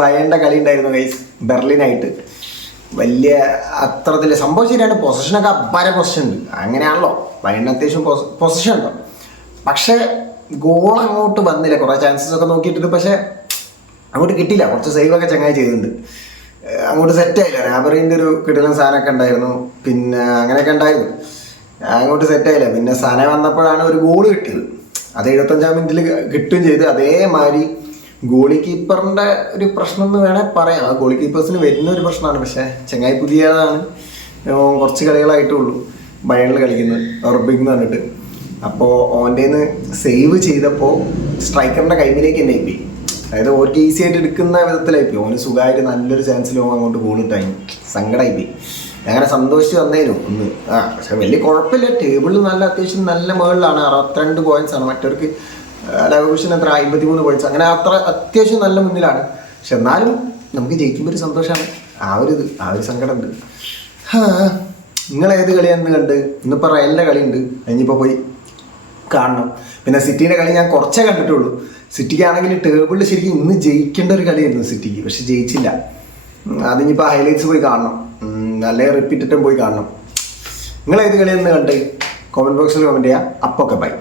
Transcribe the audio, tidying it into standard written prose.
ബയേണിന്റെ കളി ഉണ്ടായിരുന്നു ഗൈസ്, ബെർലിനായിട്ട്. വലിയ അത്രത്തിൽ സംഭവം ശരിയാണ്, പൊസിഷനൊക്കെ അപ്പാര പൊസിഷൻ ഉണ്ട്, അങ്ങനെയാണല്ലോ. ബയേണിന് അത്യാവശ്യം പൊസിഷൻ ഉണ്ടോ, പക്ഷേ ഗോൾ അങ്ങോട്ട് വന്നില്ല. കുറേ ചാൻസസ് ഒക്കെ നോക്കിയിട്ടുണ്ട്, പക്ഷേ അങ്ങോട്ട് കിട്ടിയില്ല. കുറച്ച് സേവൊക്കെ ചങ്ങായി ചെയ്തിട്ടുണ്ട്, അങ്ങോട്ട് സെറ്റായില്ല. രാബറിൻ്റെ ഒരു കിടിലൻ സാധനമൊക്കെ ഉണ്ടായിരുന്നു, പിന്നെ അങ്ങനെയൊക്കെ ഉണ്ടായിരുന്നു, അങ്ങോട്ട് സെറ്റായില്ല. പിന്നെ സാന വന്നപ്പോഴാണ് ഒരു ഗോൾ കിട്ടിയത്, അത് 75-ാം മിനിറ്റിൽ കിട്ടുകയും ചെയ്ത്. അതേമാതിരി ഗോളി കീപ്പറിൻ്റെ ഒരു പ്രശ്നം എന്ന് വേണേൽ പറയാം. ആ ഗോളി കീപ്പേഴ്സിന് വരുന്ന ഒരു പ്രശ്നമാണ്, പക്ഷേ ചങ്ങായി പുതിയതാണ്, കുറച്ച് കളികളായിട്ടുള്ളൂ ബയേണിൽ കളിക്കുന്നത്, റബ്ബിംഗ് എന്ന് പറഞ്ഞിട്ട്. അപ്പോൾ ഓൻ്റെ സേവ് ചെയ്തപ്പോൾ സ്ട്രൈക്കറിൻ്റെ കൈമിലേക്ക് തന്നെ ആയിപ്പോയി. അതായത് ഓർക്ക് ഈസി ആയിട്ട് എടുക്കുന്ന വിധത്തിലായിപ്പോയി. ഓന് സുഖമായിട്ട് നല്ലൊരു ചാൻസിൽ അങ്ങോട്ട് ഗോൾ ഇട്ടായി, സങ്കടമായിപ്പോയി. അങ്ങനെ സന്തോഷിച്ച് വന്നേനും ഒന്ന്. പക്ഷെ വലിയ കുഴപ്പമില്ല, ടേബിളിൽ നല്ല അത്യാവശ്യം നല്ല മുകളിലാണ്. 62 പോയിന്റ്സ് ആണ്. മറ്റവർക്ക് ഡയവിഷൻ എത്ര 53 പോയിന്റ്സ്, അങ്ങനെ അത്ര അത്യാവശ്യം നല്ല മുന്നിലാണ്. പക്ഷെ എന്നാലും നമുക്ക് ജയിക്കുമ്പോൾ ഒരു സന്തോഷമാണ്. ആ ഒരു സങ്കടമുണ്ട്. നിങ്ങൾ ഏത് കളിയാണെന്ന് കണ്ട്? ഇന്നിപ്പോൾ റയലിൻ്റെ കളിയുണ്ട്, അതിനിപ്പോൾ പോയി കാണണം. പിന്നെ സിറ്റീൻ്റെ കളി ഞാൻ കുറച്ചേ കണ്ടിട്ടുള്ളൂ. സിറ്റിക്കാണെങ്കിൽ ടേബിളിൽ ശരിക്കും ഇന്ന് ജയിക്കേണ്ട ഒരു കളിയായിരുന്നു സിറ്റിക്ക്, പക്ഷെ ജയിച്ചില്ല. അതിനിപ്പോൾ ഹൈലൈറ്റ്സ് പോയി കാണണം, അല്ലെങ്കിൽ റിപ്പീറ്റിട്ടും പോയി കാണണം. നിങ്ങൾ ഏത് കളിയാണെന്ന് കണ്ട്? കമൻറ്റ് ബോക്സിൽ കമൻറ്റ് ചെയ്യുക. അപ്പോൾ ഒക്കെ ബൈ.